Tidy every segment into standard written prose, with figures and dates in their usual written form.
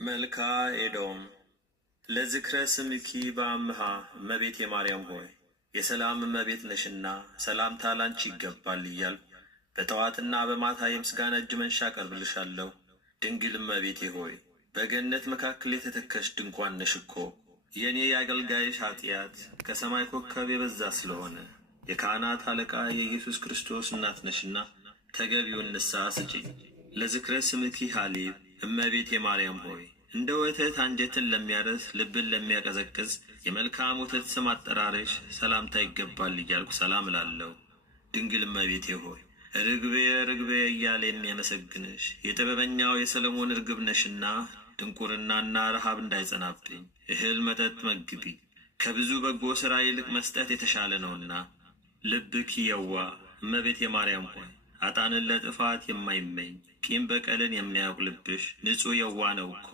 መልካ ኤዶም ለዝክረ ስምኪ በአምሃ እመቤቴ ማርያም ሆይ የሰላም እመቤት ነሽና ሰላምታ ላንቺ ይገባል እያል በጠዋትና በማታ የምስጋና እጅ መንሻ ቀርብልሻለሁ። ድንግል እመቤቴ ሆይ በገነት መካከል የተተከሽ ድንኳን ነሽ እኮ። የእኔ የአገልጋይሽ ኃጢአት ከሰማይ ኮከብ የበዛ ስለሆነ የካህናት አለቃ የኢየሱስ ክርስቶስ እናት ነሽና ተገቢውን ንስሐ ስጪኝ። ለዝክረ ስምኪ ሐሊብ እመቤቴ ማርያም ሆይ እንደ ወተት አንጀትን ለሚያረስ ልብን ለሚያቀዘቅዝ የመልካም ወተት ስም አጠራርሽ ሰላምታ ይገባል እያልኩ ሰላም እላለሁ። ድንግል እመቤቴ ሆይ ርግቤ ርግቤ እያለ የሚያመሰግንሽ የጥበበኛው የሰለሞን ርግብ ነሽና ድንቁርናና ረሃብ እንዳይጸናብኝ እህል መጠጥ መግቢ። ከብዙ በጎ ሥራ ይልቅ መስጠት የተሻለ ነውና። ልብኪ የዋህ እመቤቴ ማርያም ሆይ አጣንን ለጥፋት የማይመኝ ቂም በቀልን የሚያውቅ ልብሽ ንጹሕ የዋህ ነው እኮ።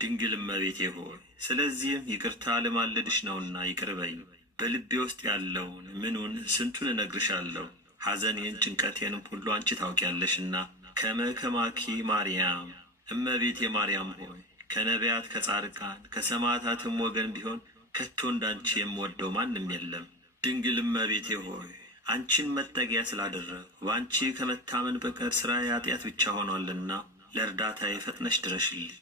ድንግል እመቤቴ ሆይ ስለዚህም ይቅርታ ልማልድሽ ነውና ይቅር በይኝ። በልቤ ውስጥ ያለውን ምኑን ስንቱን እነግርሻለሁ። ሐዘኔን ጭንቀቴንም ሁሉ አንቺ ታውቂያለሽና። ከመከማኪ ማርያም እመቤቴ ማርያም ሆይ ከነቢያት ከጻድቃን ከሰማዕታትም ወገን ቢሆን ከቶ እንዳንቺ የምወደው ማንም የለም። ድንግል እመቤቴ ሆይ አንቺን መጠጊያ ስላደረግሁ በአንቺ ከመታመን በቀር ሥራዬ ኃጢአት ብቻ ሆኗልና ለእርዳታዬ ፈጥነሽ ድረሽልኝ።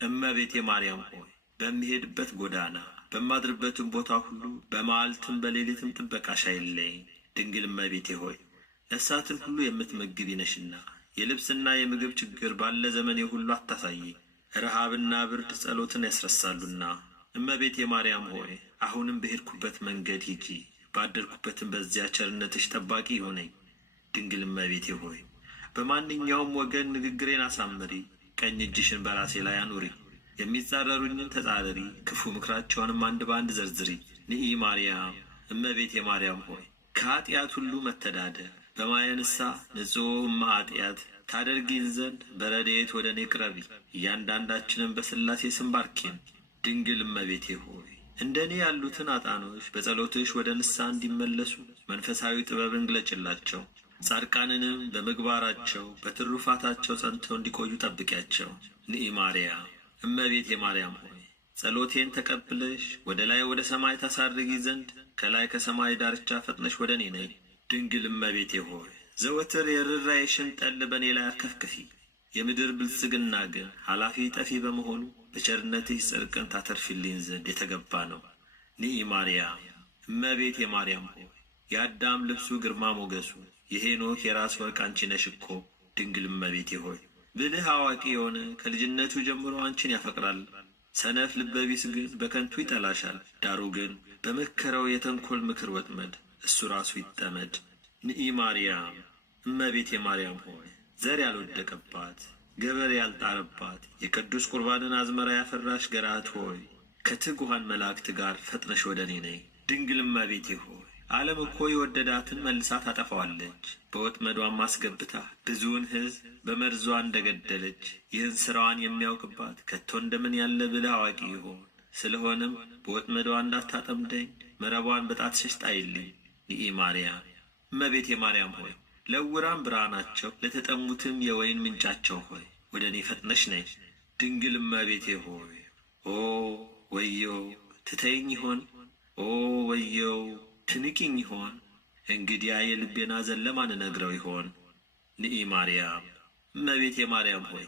እመቤቴ ማርያም ሆይ በሚሄድበት ጎዳና በማድርበትም ቦታ ሁሉ በመዓልትም በሌሊትም ጥበቃሽ አይለየኝ። ድንግል እመቤቴ ሆይ ነፍሳትን ሁሉ የምትመግቢ ነሽና የልብስና የምግብ ችግር ባለ ዘመኔ ሁሉ አታሳየኝ። ረሃብና ብርድ ጸሎትን ያስረሳሉና። እመቤቴ ማርያም ሆይ አሁንም በሄድኩበት መንገድ ሂጂ፣ ባደርኩበትም በዚያ ቸርነትሽ ጠባቂ ይሆነኝ። ድንግል እመቤቴ ሆይ በማንኛውም ወገን ንግግሬን አሳምሪ፣ ቀኝ እጅሽን በራሴ ላይ አኑሪ። የሚጻረሩኝን ተጻረሪ፣ ክፉ ምክራቸውንም አንድ በአንድ ዘርዝሪ። ንኢ ማርያም እመቤቴ ማርያም ሆይ ከኃጢአት ሁሉ መተዳደር በማየንሳ ንጹሕ እመኃጢአት ታደርጊን ዘንድ በረድኤት ወደ እኔ ቅረቢ። እያንዳንዳችንም በሥላሴ ስም ባርኪን። ድንግል እመቤቴ ሆይ እንደ እኔ ያሉትን አጣኖች በጸሎትሽ ወደ ንስሐ እንዲመለሱ መንፈሳዊ ጥበብን ግለጭላቸው። ጻድቃንንም በምግባራቸው በትሩፋታቸው ጸንተው እንዲቆዩ ጠብቂያቸው። ንኢ ማርያም እመቤቴ ማርያም ሆይ ጸሎቴን ተቀብለሽ ወደ ላይ ወደ ሰማይ ታሳርጊ ዘንድ ከላይ ከሰማይ ዳርቻ ፈጥነሽ ወደ እኔ ነይ። ድንግል እመቤቴ ሆይ ዘወትር የርኅራኄሽን ጠል በእኔ ላይ አርከፍክፊ። የምድር ብልጽግና ግን ኃላፊ ጠፊ በመሆኑ በቸርነትሽ ጽድቅን ታተርፊልኝ ዘንድ የተገባ ነው። ንኢ ማርያም እመቤቴ ማርያም ሆይ የአዳም ልብሱ ግርማ ሞገሱ የሄኖክ የራስ ወርቅ አንቺ ነሽ እኮ። ድንግል እመቤቴ ሆይ ብልህ አዋቂ የሆነ ከልጅነቱ ጀምሮ አንቺን ያፈቅራል። ሰነፍ ልበቢስ ግን በከንቱ ይጠላሻል። ዳሩ ግን በመከረው የተንኰል ምክር ወጥመድ እሱ ራሱ ይጠመድ። ንኢ ማርያም እመቤቴ ማርያም ሆይ ዘር ያልወደቀባት ገበሬ ያልጣረባት የቅዱስ ቁርባንን አዝመራ ያፈራሽ ገራት ሆይ ከትጉሃን መላእክት ጋር ፈጥነሽ ወደ እኔ ነይ። ድንግል እመቤቴ ሆይ ዓለም እኮ የወደዳትን መልሳ ታጠፋዋለች። በወጥመዷም አስገብታ ብዙውን ሕዝብ በመርዟ እንደገደለች ይህን ሥራዋን የሚያውቅባት ከቶ እንደምን ያለ ብልህ አዋቂ ይሆን? ስለሆነም በወጥመዷ እንዳታጠምደኝ መረቧን በጣትሽ ጣይልኝ። ንኢ ማርያም እመቤቴ ማርያም ሆይ ለዕውራን ብርሃናቸው ለተጠሙትም የወይን ምንጫቸው ሆይ ወደ እኔ ፈጥነሽ ነይ። ድንግል እመቤቴ ሆይ ኦ ወዮ ትተይኝ ይሆን? ኦ ወየው ትንቂኝ ይሆን? እንግዲያ የልቤን ሐዘን ለማን እነግረው ይሆን? ንኢ ማርያም እመቤቴ ማርያም ሆይ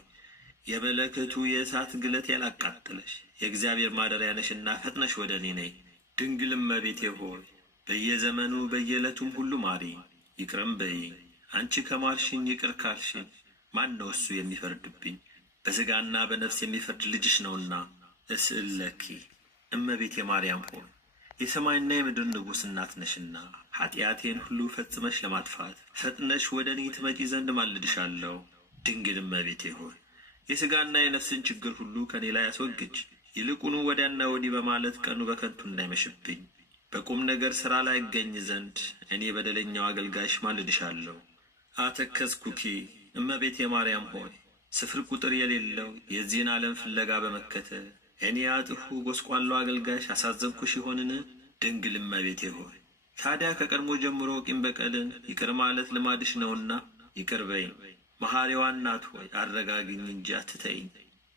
የመለከቱ የእሳት ግለት ያላቃጠለሽ የእግዚአብሔር ማደሪያ ነሽና ፈጥነሽ ወደ እኔ ነይ። ድንግል እመቤቴ ሆይ በየዘመኑ በየዕለቱም ሁሉ ማሪኝ፣ ይቅርም በይኝ። አንቺ ከማርሽኝ ይቅር ካልሽኝ ማን ነው እሱ የሚፈርድብኝ? በሥጋና በነፍስ የሚፈርድ ልጅሽ ነውና። እስእለኪ እመቤቴ ማርያም ሆይ የሰማይና የምድር ንጉሥ እናት ነሽና ኀጢአቴን ሁሉ ፈጽመሽ ለማጥፋት ፈጥነሽ ወደ እኔ ትመጪ ዘንድ ማልድሻለሁ። ድንግል እመቤቴ ሆይ የሥጋና የነፍስን ችግር ሁሉ ከእኔ ላይ አስወግጅ። ይልቁኑ ወዲያና ወዲህ በማለት ቀኑ በከንቱ እንዳይመሽብኝ በቁም ነገር ሥራ ላይ እገኝ ዘንድ እኔ በደለኛው አገልጋይሽ ማልድሻለሁ። አተከዝኩኪ እመቤቴ ማርያም ሆይ ስፍር ቁጥር የሌለው የዚህን ዓለም ፍለጋ በመከተል እኔ አጥሁ ጐስቋላው አገልጋይሽ አሳዘንኩሽ ይሆንን? ድንግል እመቤቴ ሆይ ታዲያ ከቀድሞ ጀምሮ ቂም በቀልን ይቅር ማለት ልማድሽ ነውና ይቅር በይኝ። መሐሪዋ እናት ሆይ አረጋግኝ እንጂ አትተይኝ።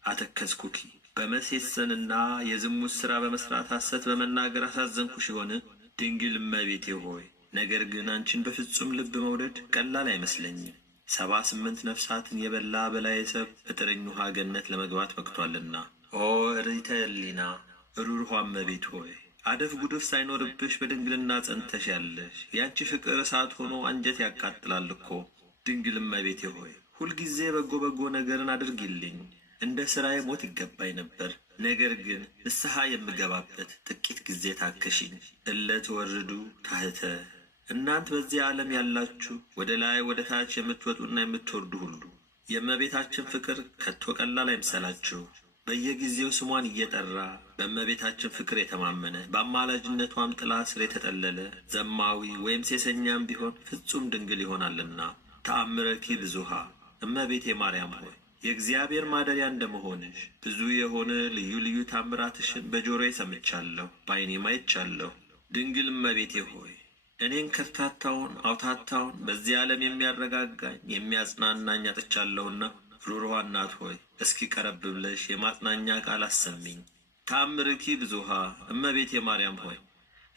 አተከዝኩኪ በመሴሰንና የዝሙት ሥራ በመሥራት ሐሰት በመናገር አሳዘንኩሽ ይሆን? ድንግል እመቤቴ ሆይ ነገር ግን አንቺን በፍጹም ልብ መውደድ ቀላል አይመስለኝም። 78 ነፍሳትን የበላ በላዔ ሰብእ በጥርኝ ውሃ ገነት ለመግባት በቅቶአልና። ኦ ርኅተ ሕሊና ሩሩኅ እመቤት ሆይ አደፍ ጉድፍ ሳይኖርብሽ በድንግልና ጸንተሽ ያለሽ ያንቺ ፍቅር እሳት ሆኖ አንጀት ያቃጥላል እኮ። ድንግል እመቤቴ ሆይ ሁልጊዜ በጎ በጎ ነገርን አድርጊልኝ። እንደ ሥራዬ ሞት ይገባኝ ነበር፣ ነገር ግን ንስሐ የምገባበት ጥቂት ጊዜ ታከሽኝ። እለ ትወርዱ ታሕተ እናንት በዚህ ዓለም ያላችሁ ወደ ላይ ወደ ታች የምትወጡና የምትወርዱ ሁሉ የእመቤታችን ፍቅር ከቶ ቀላል አይምሰላችሁ። በየጊዜው ስሟን እየጠራ በእመቤታችን ፍቅር የተማመነ በአማላጅነቷም ጥላ ስር የተጠለለ ዘማዊ ወይም ሴሰኛም ቢሆን ፍጹም ድንግል ይሆናልና። ተአምረኪ ብዙኃ እመቤቴ ማርያም ሆይ የእግዚአብሔር ማደሪያ እንደመሆንሽ ብዙ የሆነ ልዩ ልዩ ታምራትሽን በጆሮዬ ሰምቻለሁ፣ በዓይኔም አይቻለሁ። ድንግል እመቤቴ ሆይ እኔን ከርታታውን አውታታውን በዚህ ዓለም የሚያረጋጋኝ የሚያጽናናኝ አጥቻለሁና ሩሩኅ እናት ሆይ እስኪ ቀረብ ብለሽ የማጽናኛ ቃል አሰሚኝ። ተአምርኪ ብዙኃ እመቤቴ ማርያም ሆይ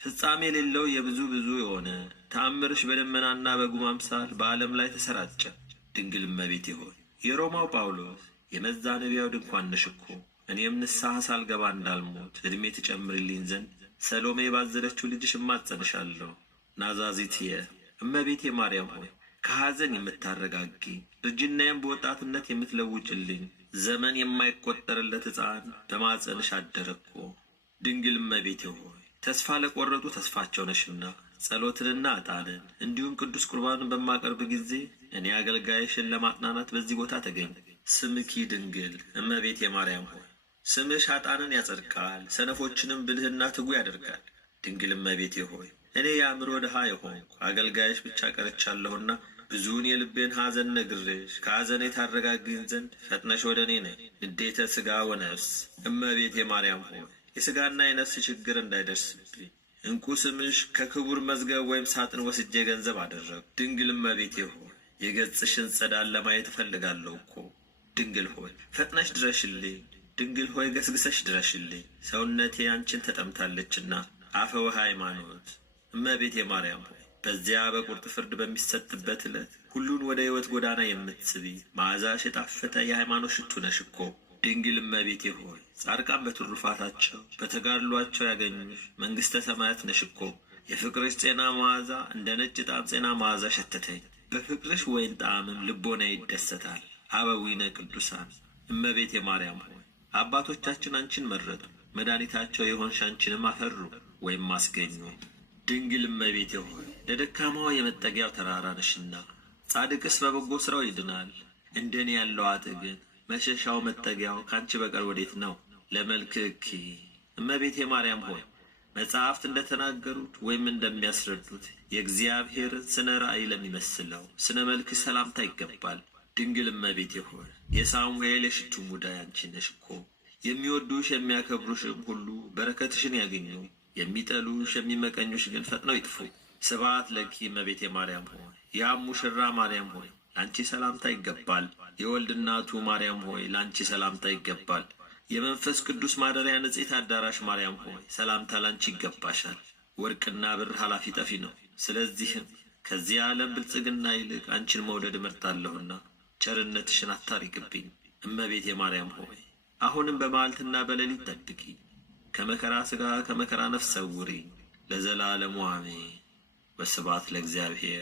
ፍጻሜ የሌለው የብዙ ብዙ የሆነ ተአምርሽ በደመናና በጉም አምሳል በዓለም ላይ ተሰራጨ። ድንግል እመቤቴ ሆይ የሮማው ጳውሎስ የመዛነቢያው ድንኳን ነሽ እኮ። እኔም ንስሐ ሳልገባ እንዳልሞት ዕድሜ ትጨምርልኝ ዘንድ ሰሎሜ ባዘለችው ልጅሽ እማጸንሻለሁ። ናዛዚትየ እመቤቴ ማርያም ሆይ ከሐዘን የምታረጋጊ እርጅናዬም በወጣትነት የምትለውጭልኝ ዘመን የማይቆጠርለት ሕፃን በማጸንሽ አደረ እኮ። ድንግል እመቤቴ ሆይ ተስፋ ለቈረጡ ተስፋቸው ነሽና ጸሎትንና ዕጣንን እንዲሁም ቅዱስ ቁርባንን በማቀርብ ጊዜ እኔ አገልጋይሽን ለማጽናናት በዚህ ቦታ ተገኝ። ስምኪ ድንግል እመቤቴ ማርያም ሆይ ስምሽ ኃጥአንን ያጸድቃል፣ ሰነፎችንም ብልህና ትጉ ያደርጋል። ድንግል እመቤቴ ሆይ እኔ የአእምሮ ድሃ የሆንኩ አገልጋይሽ ብቻ ቀርቻለሁና ብዙውን የልቤን ሐዘን ነግሬሽ ከሐዘኔ ታረጋግኝ ዘንድ ፈጥነሽ ወደ እኔ ነይ። ንዴተ ሥጋ ወነፍስ እመቤቴ ማርያም ሆይ የሥጋና የነፍስ ችግር እንዳይደርስብኝ እንቁ ስምሽ ከክቡር መዝገብ ወይም ሳጥን ወስጄ ገንዘብ አደረግሁ። ድንግል እመቤቴ ሆይ የገጽሽን ጸዳል ለማየት እፈልጋለሁ እኮ። ድንግል ሆይ ፈጥነሽ ድረሽልኝ። ድንግል ሆይ ገስግሰሽ ድረሽልኝ። ሰውነቴ አንቺን ተጠምታለችና። አፈ ወሃይማኖት እመቤቴ ማርያም ሆይ በዚያ በቁርጥ ፍርድ በሚሰጥበት ዕለት ሁሉን ወደ ሕይወት ጎዳና የምትስቢ መዓዛሽ የጣፈጠ የሃይማኖት ሽቱ ነሽ እኮ። ድንግል እመቤቴ ሆይ ጻድቃን በትሩፋታቸው በተጋድሏቸው ያገኙሽ መንግሥተ ሰማያት ነሽ እኮ። የፍቅርሽ ጤና መዓዛ እንደ ነጭ ጣም ጤና መዓዛ ሸተተኝ። በፍቅርሽ ወይን ጣዕምም ልቦና ይደሰታል። አበዊነ ቅዱሳን እመቤቴ ማርያም ሆይ አባቶቻችን አንቺን መረጡ፣ መድኃኒታቸው የሆንሽ አንቺንም አፈሩ ወይም አስገኙ። ድንግል እመቤቴ ሆይ ለደካማዋ የመጠጊያው ተራራ ነሽና። ጻድቅስ በበጎ ሥራው ይድናል፣ እንደኔ ያለው አጥእ ግን መሸሻው መጠጊያው ካንቺ በቀር ወዴት ነው? ለመልክኪ እመቤቴ ማርያም ሆይ መጻሕፍት እንደተናገሩት ወይም እንደሚያስረዱት የእግዚአብሔር ስነ ራእይ ለሚመስለው ስነ መልክ ሰላምታ ይገባል። ድንግል እመቤቴ ሆይ የሳሙኤል የሽቱ ሙዳይ አንቺ ነሽ እኮ። የሚወዱሽ የሚያከብሩሽም ሁሉ በረከትሽን ያገኙ፣ የሚጠሉሽ የሚመቀኙሽ ግን ፈጥነው ይጥፉ። ስብሐት ለኪ እመቤቴ ማርያም ሆይ ያም ሙሽራ ማርያም ሆይ ላንቺ ሰላምታ ይገባል። የወልድ እናቱ ማርያም ሆይ ላንቺ ሰላምታ ይገባል። የመንፈስ ቅዱስ ማደሪያ ንጽሕት አዳራሽ ማርያም ሆይ ሰላምታ ላንቺ ይገባሻል። ወርቅና ብር ኃላፊ ጠፊ ነው። ስለዚህም ከዚህ ዓለም ብልጽግና ይልቅ አንቺን መውደድ እመርጣለሁና ቸርነትሽን አታርቅብኝ። እመቤቴ ማርያም ሆይ አሁንም በመዓልትና በሌሊት ጠብቂ፣ ከመከራ ሥጋ ከመከራ ነፍስ ሰውሪ። ለዘላለሙ አሜን። ወስብሐት ለእግዚአብሔር።